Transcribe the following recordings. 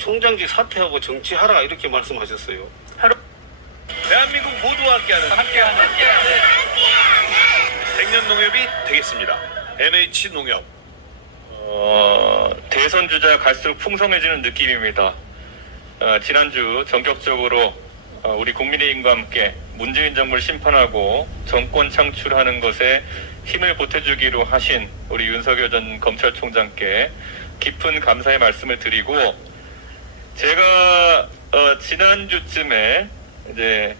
총장직 사퇴하고 정치하라 이렇게 말씀하셨어요. 대한민국 모두와 함께하는 함께하는 생년 농협이 되겠습니다. NH 농협. 어, 대선 주자 갈수록 풍성해지는 느낌입니다. 어, 지난주 전격적으로 어, 우리 국민의힘과 함께 문재인 정부를 심판하고 정권 창출하는 것에 힘을 보태주기로 하신 우리 윤석열 전 검찰총장께 깊은 감사의 말씀을 드리고 제가 어, 지난주쯤에 이제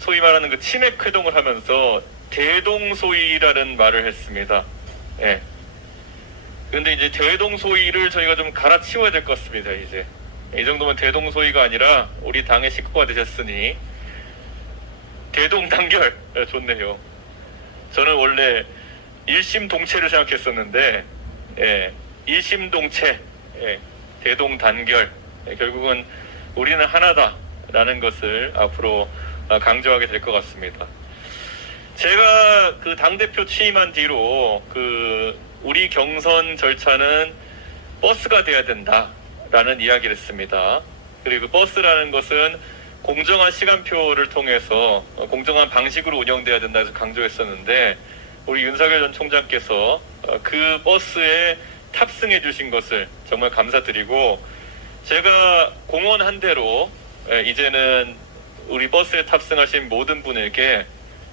소위 말하는 그 치맥 회동을 하면서 대동소이라는 말을 했습니다. 예. 근데 이제 대동소이를 저희가 좀 갈아치워야 될 것 같습니다. 이제 이 정도면 대동소이가 아니라 우리 당의 식구가 되셨으니 대동단결 예, 좋네요. 저는 원래 일심동체를 생각했었는데 예, 일심동체 예, 대동 단결 예, 결국은 우리는 하나다라는 것을 앞으로 아, 강조하게 될 것 같습니다. 제가 그 당대표 취임한 뒤로 그 우리 경선 절차는 버스가 돼야 된다라는 이야기를 했습니다. 그리고 버스라는 것은 공정한 시간표를 통해서 어, 공정한 방식으로 운영돼야 된다 해서 강조했었는데 우리 윤석열 전 총장께서 어, 그 버스에 탑승해 주신 것을 정말 감사드리고 제가 공언한 대로 예, 이제는 우리 버스에 탑승하신 모든 분에게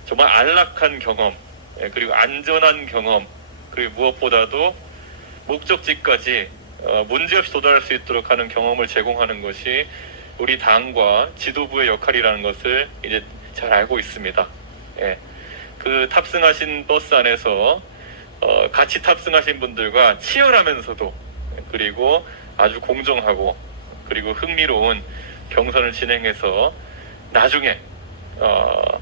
정말 안락한 경험 예, 그리고 안전한 경험 그리고 무엇보다도 목적지까지 어, 문제없이 도달할 수 있도록 하는 경험을 제공하는 것이 우리 당과 지도부의 역할이라는 것을 이제 잘 알고 있습니다. 예. 그 탑승하신 버스 안에서 어, 같이 탑승하신 분들과 치열하면서도 그리고 아주 공정하고 그리고 흥미로운 경선을 진행해서 나중에 어,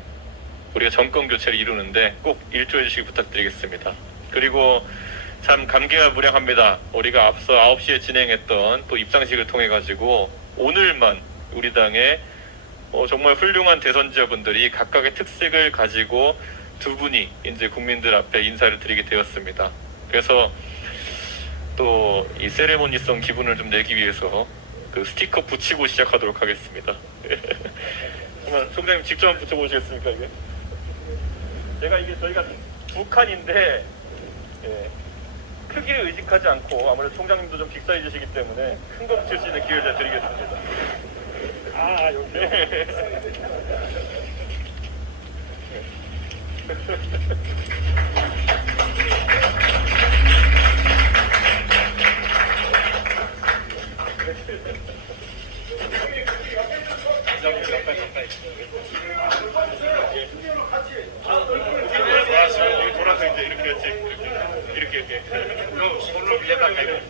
우리가 정권 교체를 이루는데 꼭 일조해 주시기 부탁드리겠습니다. 그리고 참 감개가 무량합니다. 우리가 앞서 9시에 진행했던 또 입장식을 통해 가지고 오늘만 우리 당의 어, 정말 훌륭한 대선지자분들이 각각의 특색을 가지고 두 분이 이제 국민들 앞에 인사를 드리게 되었습니다. 그래서 또 이 세레모니성 기분을 좀 내기 위해서 그 스티커 붙이고 시작하도록 하겠습니다. 그러면 총장님 직접 한번 붙여보시겠습니까 이게? 제가 이게 저희가 두 칸인데 예, 크기를 의식하지 않고 아무래도 총장님도 좀 빅사이즈시기 때문에 큰 거 붙일 수 있는 기회를 제가 드리겠습니다. 아 여기. 돌아서 여기 돌아서 이렇게 이렇게 손으로 위에다 대고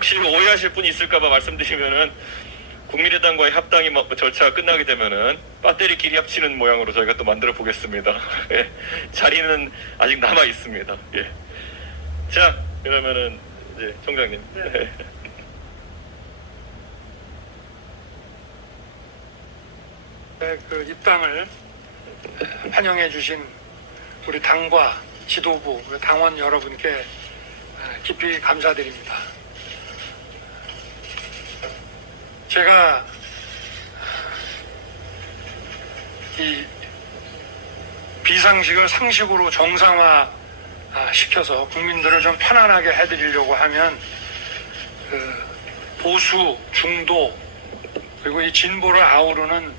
오해하실 분이 있을까봐 말씀드리면은 국민의당과의 합당이 뭐 절차가 끝나게 되면은 배터리끼리 합치는 모양으로 저희가 또 만들어 보겠습니다. 예, 자리는 아직 남아 있습니다. 예. 자 그러면은 이제 총장님. 예. 네, 그 입당을 환영해 주신 우리 당과 지도부, 그 당원 여러분께 깊이 감사드립니다. 제가 이 비상식을 상식으로 정상화 아, 시켜서 국민들을 좀 편안하게 해드리려고 하면 그 보수, 중도 그리고 이 진보를 아우르는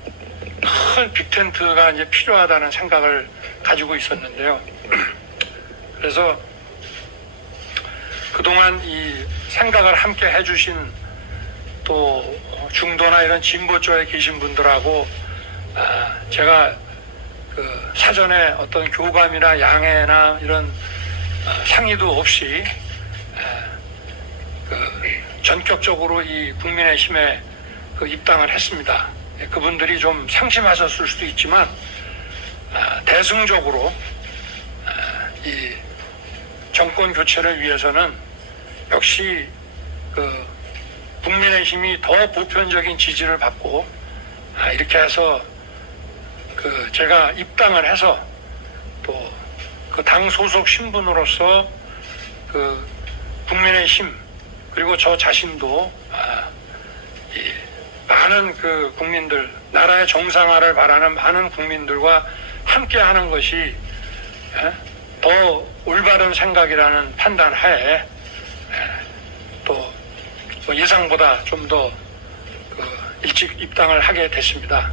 큰 빅텐트가 이제 필요하다는 생각을 가지고 있었는데요. 그래서 그동안 이 생각을 함께 해주신 또 중도나 이런 진보 쪽에 계신 분들하고 아, 제가 그 사전에 어떤 교감이나 양해나 이런 아, 상의도 없이 아, 그 전격적으로 이 국민의힘에 그 입당을 했습니다. 예, 그분들이 좀 상심하셨을 수도 있지만 아, 대승적으로 아, 이 정권 교체를 위해서는 역시 그 국민의힘이 더 보편적인 지지를 받고 아, 이렇게 해서 그 제가 입당을 해서 또 그 당 소속 신분으로서 그 국민의힘 그리고 저 자신도 아, 이 많은 그 국민들 나라의 정상화를 바라는 많은 국민들과 함께 하는 것이 예, 더 올바른 생각이라는 판단 하에 예, 또뭐 예상보다 좀더그 일찍 입당을 하게 됐습니다.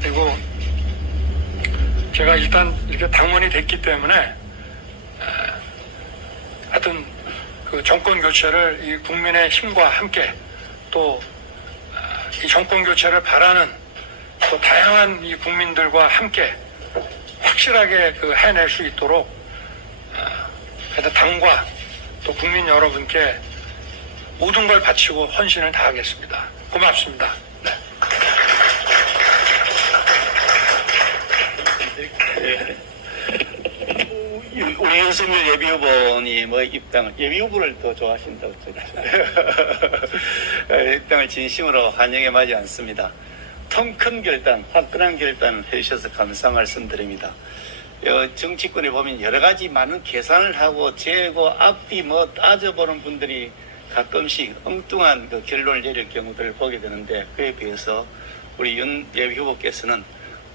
그리고 제가 일단 이렇게 당원이 됐기 때문에 에, 하여튼 그 정권 교체를 이 국민의 힘과 함께 또 이 정권 교체를 바라는 또 다양한 이 국민들과 함께 확실하게 그 해낼 수 있도록 당과 또 국민 여러분께 모든 걸 바치고 헌신을 다하겠습니다. 고맙습니다. 네. 우리 윤석열 예비 후보니 뭐 입당을 예비 후보를 더 좋아하신다고 저는 입당을 진심으로 환영해 마지 않습니다. 통 큰 결단, 화끈한 결단을 해주셔서 감사 말씀드립니다. 어, 정치권에 보면 여러 가지 많은 계산을 하고 재고 앞뒤 뭐 따져보는 분들이 가끔씩 엉뚱한 그 결론을 내릴 경우들을 보게 되는데 그에 비해서 우리 윤 예비 후보께서는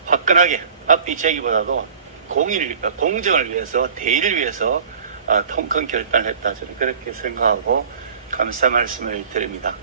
화끈하게 앞뒤 재기보다도 공의를 공정을 위해서 대의를 위해서 아, 통큰 결단을 했다 저는 그렇게 생각하고 감사 말씀을 드립니다.